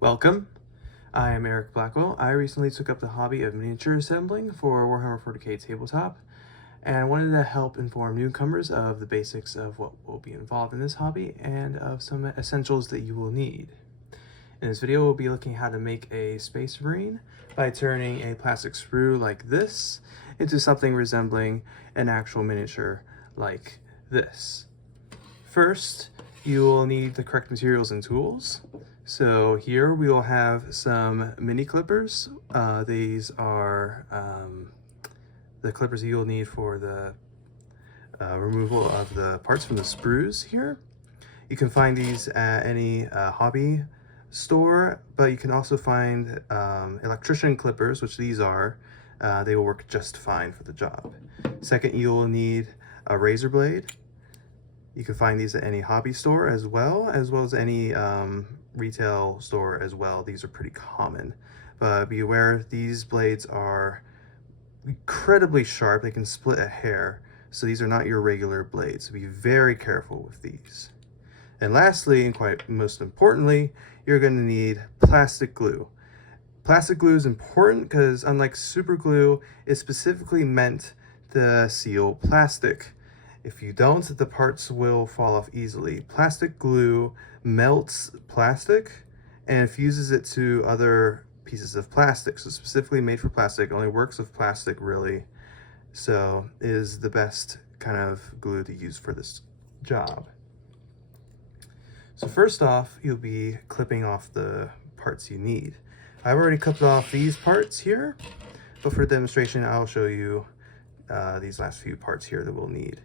Welcome. I am Eric Blackwell. I recently took up the hobby of miniature assembling for Warhammer 40k Tabletop, and I wanted to help inform newcomers of the basics of what will be involved in this hobby and of some essentials that you will need. In this video, we'll be looking at how to make a Space Marine by turning a plastic sprue like this into something resembling an actual miniature like this. First, you will need the correct materials and tools. So here we will have some mini clippers. These are the clippers that you'll need for the removal of the parts from the sprues here. You can find these at any hobby store, but you can also find electrician clippers, which these are. They will work just fine for the job. Second, you will need a razor blade. You can find these at any hobby store as well as any retail store as well. These are pretty common, but be aware these blades are incredibly sharp. They can split a hair, so these are not your regular blades, so be very careful with these. And lastly, and quite most importantly, you're going to need plastic glue. Plastic glue is important because unlike super glue, it's specifically meant to seal plastic. If you don't, the parts will fall off easily. Plastic glue melts plastic and fuses it to other pieces of plastic. So specifically made for plastic, only works with plastic really. So it is the best kind of glue to use for this job. So first off, you'll be clipping off the parts you need. I've already clipped off these parts here, but for demonstration, I'll show you these last few parts here that we'll need.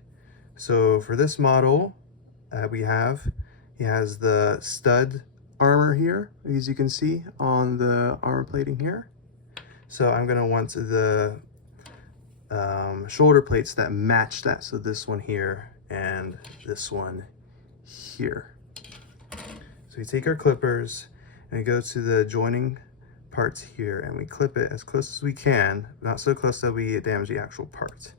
So for this model he has the stud armor here, as you can see on the armor plating here. So I'm gonna want the shoulder plates that match that. So this one here and this one here. So we take our clippers and we go to the joining parts here and we clip it as close as we can, not so close that we damage the actual part.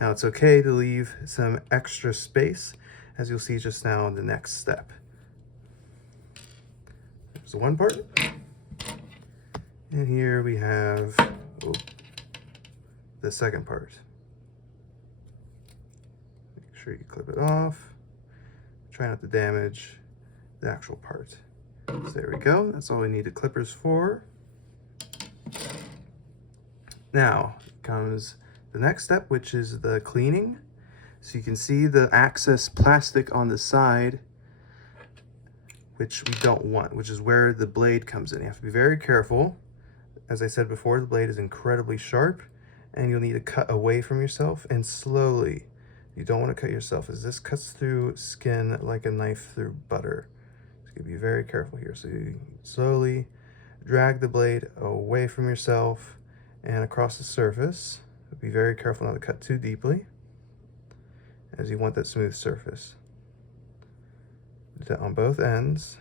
Now it's okay to leave some extra space, as you'll see just now in the next step. There's the one part. And here we have the second part. Make sure you clip it off. Try not to damage the actual part. So there we go. That's all we need the clippers for. Now comes the next step, which is the cleaning. So you can see the excess plastic on the side, which we don't want, which is where the blade comes in. You have to be very careful. As I said before, the blade is incredibly sharp and you'll need to cut away from yourself and slowly. You don't want to cut yourself, as this cuts through skin like a knife through butter. So you be very careful here. So you slowly drag the blade away from yourself and across the surface. Be very careful not to cut too deeply, as you want that smooth surface. Do that on both ends.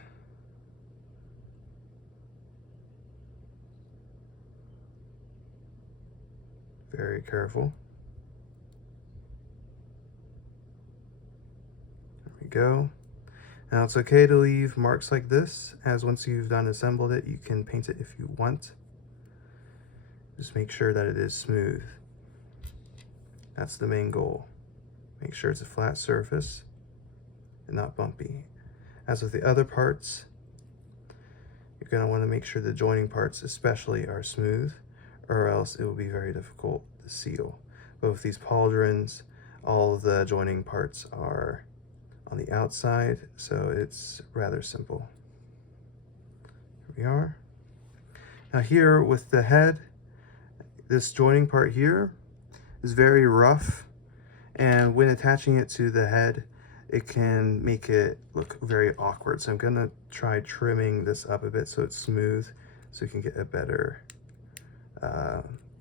Very careful. There we go. Now it's okay to leave marks like this, as once you've done assembled it, you can paint it if you want. Just make sure that it is smooth. That's the main goal. Make sure it's a flat surface and not bumpy. As with the other parts, you're going to want to make sure the joining parts especially are smooth, or else it will be very difficult to seal. But with these pauldrons, all of the joining parts are on the outside, so it's rather simple. Here we are. Now here with the head, this joining part here is very rough, and when attaching it to the head, it can make it look very awkward. So I'm gonna try trimming this up a bit so it's smooth, so you can get a better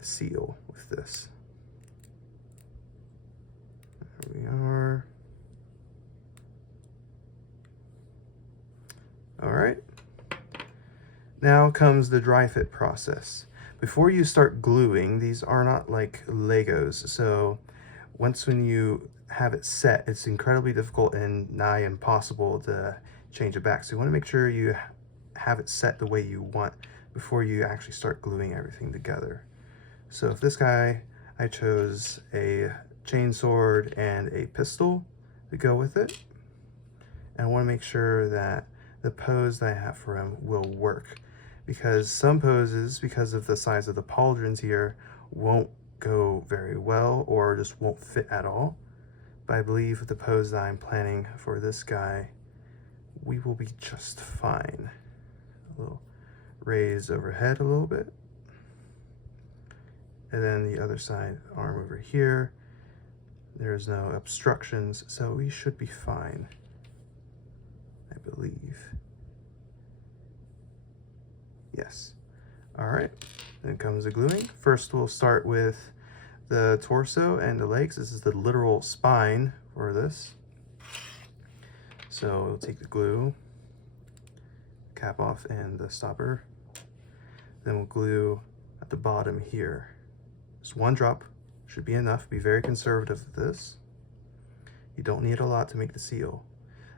seal with this. There we are. All right. Now comes the dry fit process. Before you start gluing, these are not like Legos, so when you have it set, it's incredibly difficult and nigh impossible to change it back. So you want to make sure you have it set the way you want before you actually start gluing everything together. So if this guy, I chose a chain sword and a pistol to go with it. And I want to make sure that the pose that I have for him will work, because some poses, because of the size of the pauldrons here, won't go very well or just won't fit at all. But I believe with the pose that I'm planning for this guy, we will be just fine. A little raise overhead a little bit. And then the other side, arm over here. There's no obstructions, so we should be fine, I believe. Yes. All right, then comes the gluing. First, we'll start with the torso and the legs. This is the literal spine for this. So we'll take the glue, cap off and the stopper. Then we'll glue at the bottom here. Just one drop should be enough. Be very conservative with this. You don't need a lot to make the seal.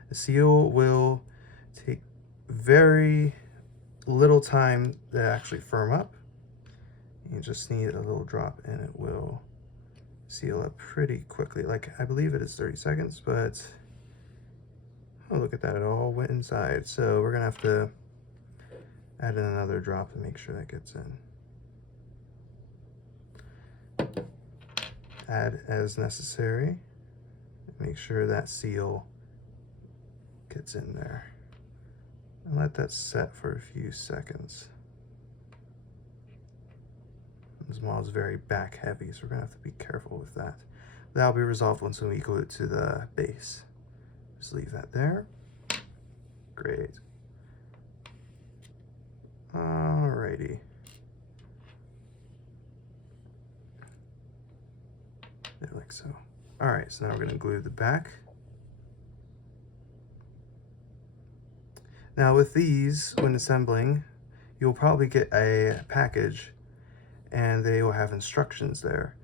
The seal will take very little time to actually firm up. You just need a little drop and it will seal up pretty quickly. Like, I believe it is 30 seconds, but oh, look at that, it all went inside. So we're gonna have to add in another drop to make sure that gets in. Add as necessary. Make sure that seal gets in there. And let that set for a few seconds. This model is very back heavy, so we're gonna have to be careful with that. That'll be resolved once we glue it to the base. Just leave that there. Great. Alrighty. There, like so. Alright, so now we're gonna glue the back. Now with these, when assembling, you'll probably get a package and they will have instructions there.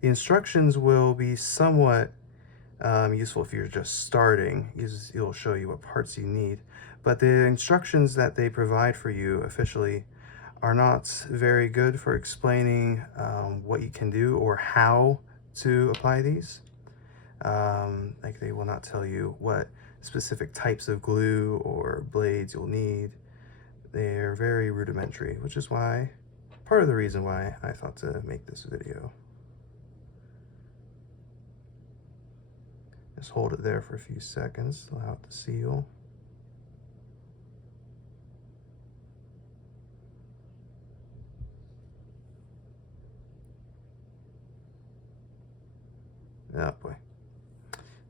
The instructions will be somewhat useful if you're just starting. It'll show you what parts you need. But the instructions that they provide for you officially are not very good for explaining what you can do or how to apply these. Like, they will not tell you what specific types of glue or blades you'll need. They're very rudimentary, which is why, part of the reason why I thought to make this video. Just hold it there for a few seconds, allow it to seal. Oh boy.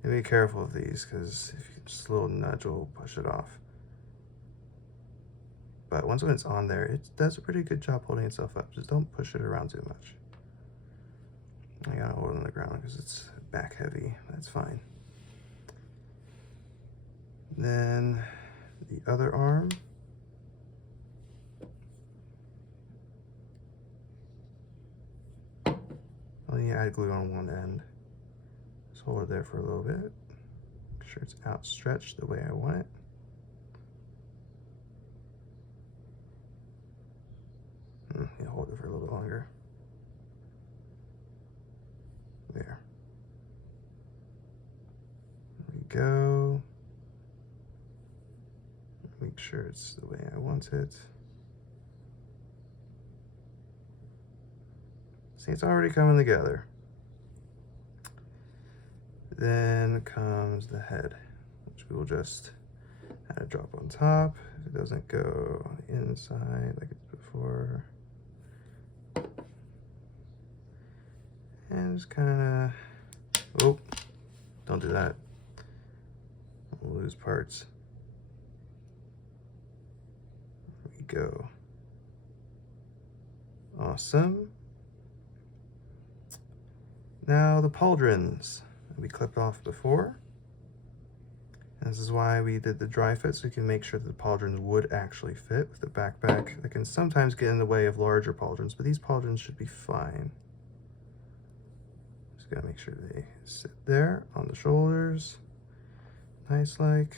And be careful of these, because if you just a little nudge will push it off. But once when it's on there, it does a pretty good job holding itself up. Just don't push it around too much. I gotta hold it on the ground because it's back heavy. That's fine. Then the other arm. I'll need to add glue on one end. Just hold it there for a little bit. Make sure it's outstretched the way I want it. Yeah, hold it for a little bit longer. There. There we go. Make sure it's the way I want it. See, it's already coming together. Then comes the head, which we will just add a drop on top. If it doesn't go on the inside like it did before. And just kind of, oh, don't do that. We'll lose parts. There we go. Awesome. Now the pauldrons that we clipped off before. And this is why we did the dry fit, so we can make sure that the pauldrons would actually fit with the backpack. They can sometimes get in the way of larger pauldrons, but these pauldrons should be fine. Just gotta make sure they sit there on the shoulders. Nice like.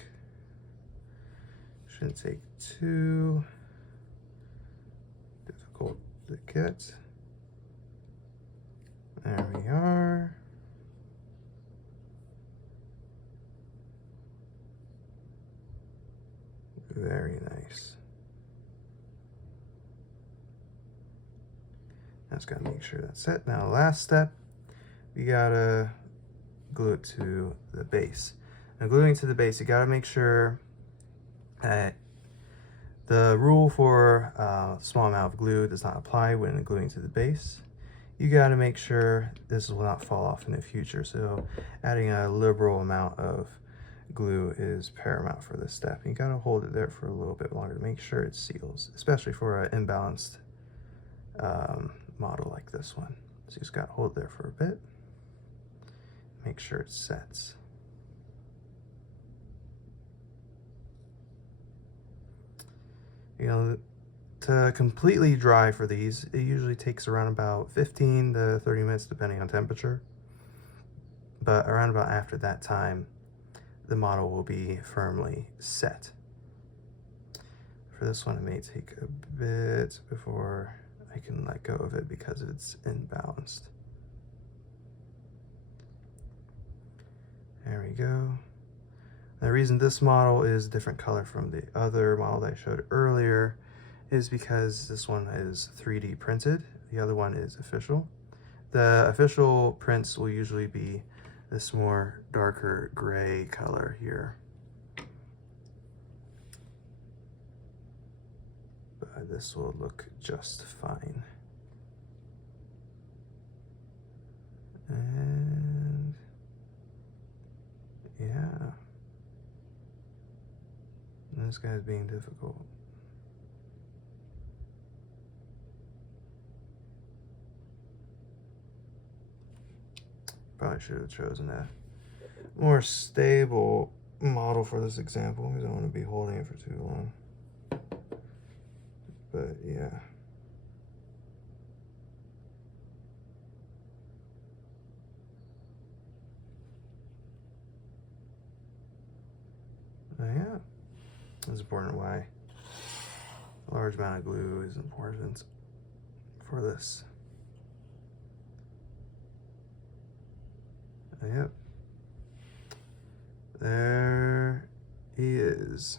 Shouldn't take too difficult to get. There we are. Very nice. Now just gotta make sure that's set. Now last step, we gotta glue it to the base. Now gluing to the base, you gotta make sure that the rule for small amount of glue does not apply when gluing to the base. You gotta make sure this will not fall off in the future. So adding a liberal amount of glue is paramount for this step. You gotta hold it there for a little bit longer to make sure it seals, especially for an imbalanced model like this one. So you just gotta hold it there for a bit, make sure it sets. You know, to completely dry for these, it usually takes around about 15 to 30 minutes depending on temperature. But around about after that time, the model will be firmly set. For this one, it may take a bit before I can let go of it because it's imbalanced. There we go. The reason this model is a different color from the other model that I showed earlier is because this one is 3D printed. The other one is official. The official prints will usually be this more darker gray color here. But this will look just fine. And yeah. This guy's being difficult. Probably should have chosen a more stable model for this example because I don't want to be holding it for too long. But yeah. Yeah. It's important why a large amount of glue is important for this. Yep. There he is.